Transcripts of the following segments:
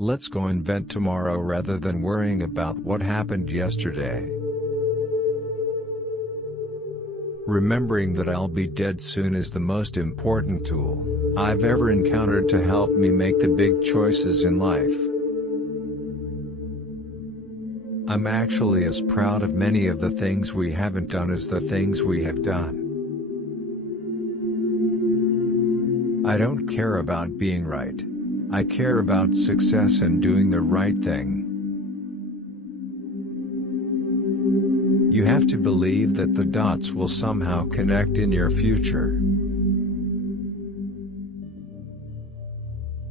Let's go invent tomorrow rather than worrying about what happened yesterday. Remembering that I'll be dead soon is the most important tool I've ever encountered to help me make the big choices in life. I'm actually as proud of many of the things we haven't done as the things we have done. I don't care about being right. I care about success and doing the right thing. You have to believe that the dots will somehow connect in your future.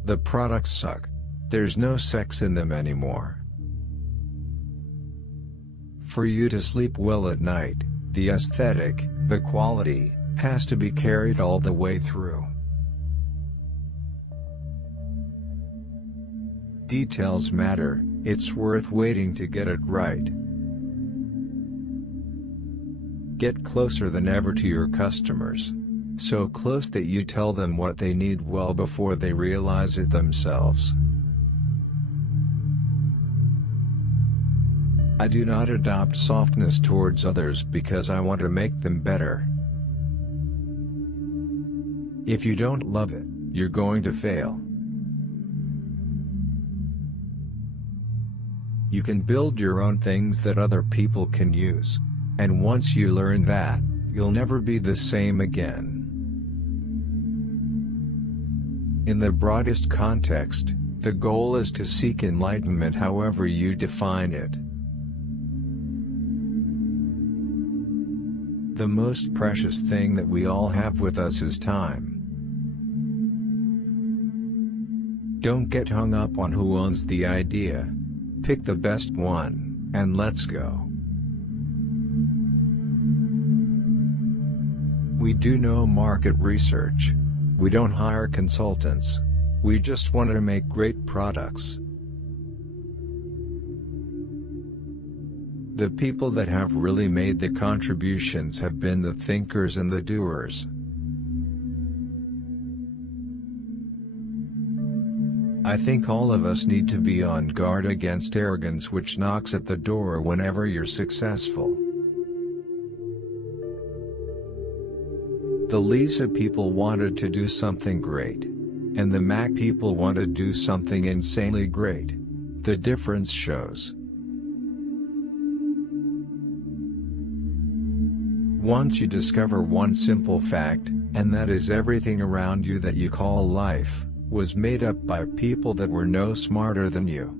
The products suck. There's no sex in them anymore. For you to sleep well at night, the aesthetic, the quality, has to be carried all the way through. Details matter, it's worth waiting to get it right. Get closer than ever to your customers. So close that you tell them what they need well before they realize it themselves. I do not adopt softness towards others because I want to make them better. If you don't love it, you're going to fail. You can build your own things that other people can use. And once you learn that, you'll never be the same again. In the broadest context, the goal is to seek enlightenment however you define it. The most precious thing that we all have with us is time. Don't get hung up on who owns the idea. Pick the best one, and let's go. We do no market research. We don't hire consultants. We just want to make great products. The people that have really made the contributions have been the thinkers and the doers. I think all of us need to be on guard against arrogance, which knocks at the door whenever you're successful. The Lisa people wanted to do something great. And the Mac people want to do something insanely great. The difference shows. Once you discover one simple fact, and that is everything around you that you call life, was made up by people that were no smarter than you.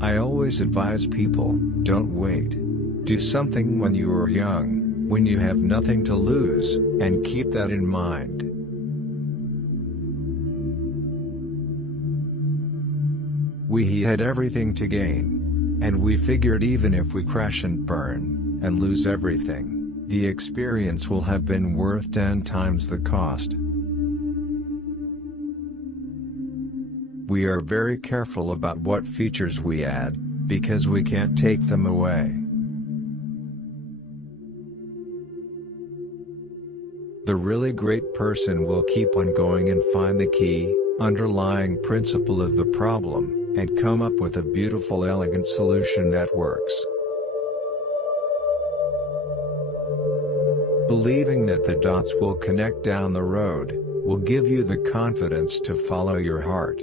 I always advise people, don't wait. Do something when you are young, when you have nothing to lose, and keep that in mind. We had everything to gain. And we figured even if we crash and burn, and lose everything, the experience will have been worth 10 times the cost. We are very careful about what features we add, because we can't take them away. The really great person will keep on going and find the key, underlying principle of the problem, and come up with a beautiful, elegant solution that works. Believing that the dots will connect down the road, will give you the confidence to follow your heart.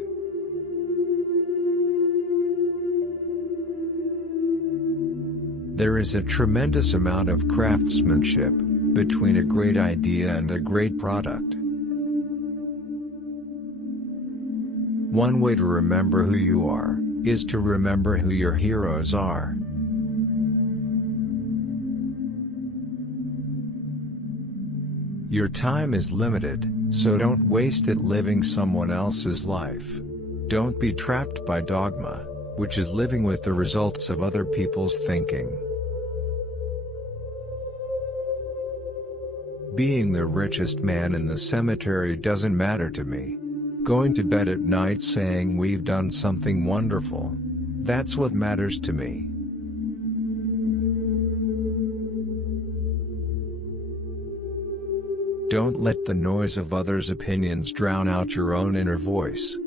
There is a tremendous amount of craftsmanship between a great idea and a great product. One way to remember who you are, is to remember who your heroes are. Your time is limited, so don't waste it living someone else's life. Don't be trapped by dogma, which is living with the results of other people's thinking. Being the richest man in the cemetery doesn't matter to me. Going to bed at night saying we've done something wonderful. That's what matters to me. Don't let the noise of others' opinions drown out your own inner voice.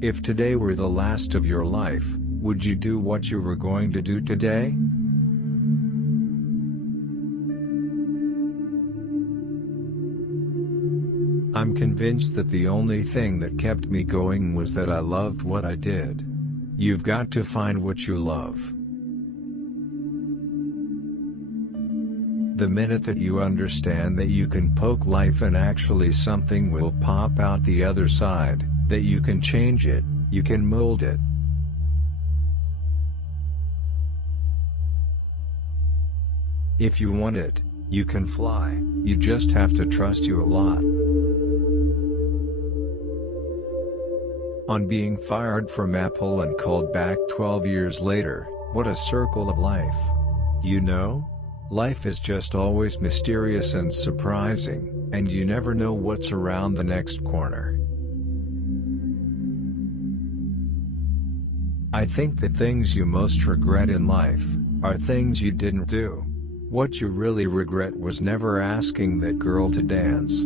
If today were the last of your life, would you do what you were going to do today? I'm convinced that the only thing that kept me going was that I loved what I did. You've got to find what you love. The minute that you understand that you can poke life and actually something will pop out the other side, that you can change it, you can mold it. If you want it, you can fly, you just have to trust you a lot. On being fired from Apple and called back 12 years later, what a circle of life. You know? Life is just always mysterious and surprising, and you never know what's around the next corner. I think the things you most regret in life are things you didn't do. What you really regret was never asking that girl to dance.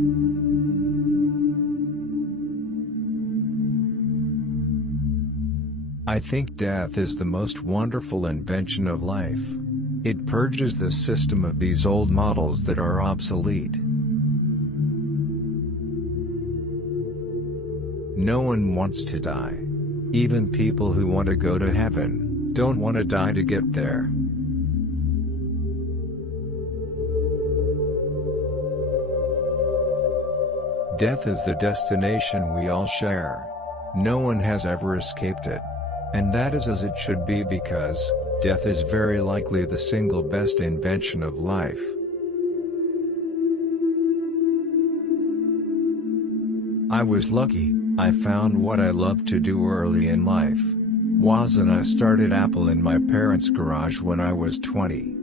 I think death is the most wonderful invention of life. It purges the system of these old models that are obsolete. No one wants to die. Even people who want to go to heaven don't want to die to get there. Death is the destination we all share. No one has ever escaped it. And that is as it should be, because death is very likely the single best invention of life. I was lucky. I found what I loved to do early in life. Wasn't I started Apple in my parents' garage when I was 20.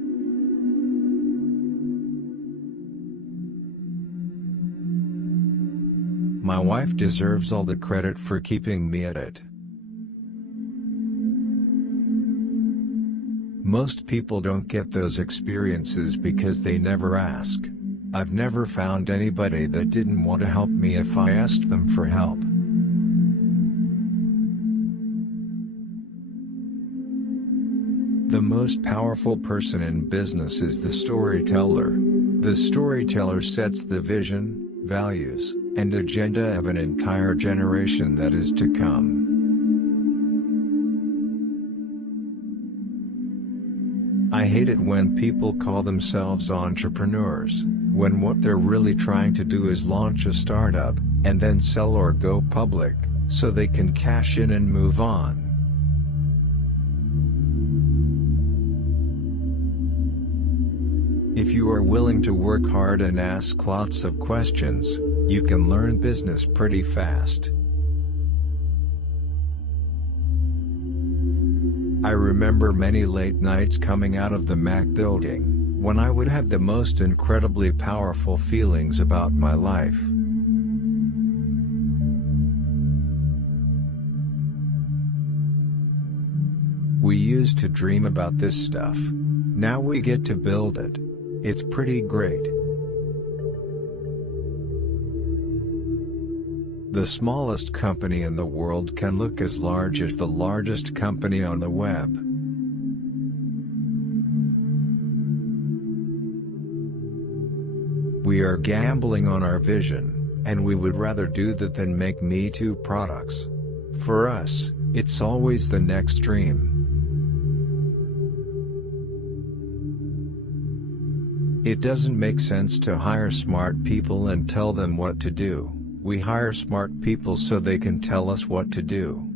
My wife deserves all the credit for keeping me at it. Most people don't get those experiences because they never ask. I've never found anybody that didn't want to help me if I asked them for help. The most powerful person in business is the storyteller. The storyteller sets the vision, values, and agenda of an entire generation that is to come. I hate it when people call themselves entrepreneurs, when what they're really trying to do is launch a startup, and then sell or go public, so they can cash in and move on. If you are willing to work hard and ask lots of questions, you can learn business pretty fast. I remember many late nights coming out of the Mac building, when I would have the most incredibly powerful feelings about my life. We used to dream about this stuff. Now we get to build it. It's pretty great. The smallest company in the world can look as large as the largest company on the web. We are gambling on our vision, and we would rather do that than make Me Too products. For us, it's always the next dream. It doesn't make sense to hire smart people and tell them what to do. We hire smart people so they can tell us what to do.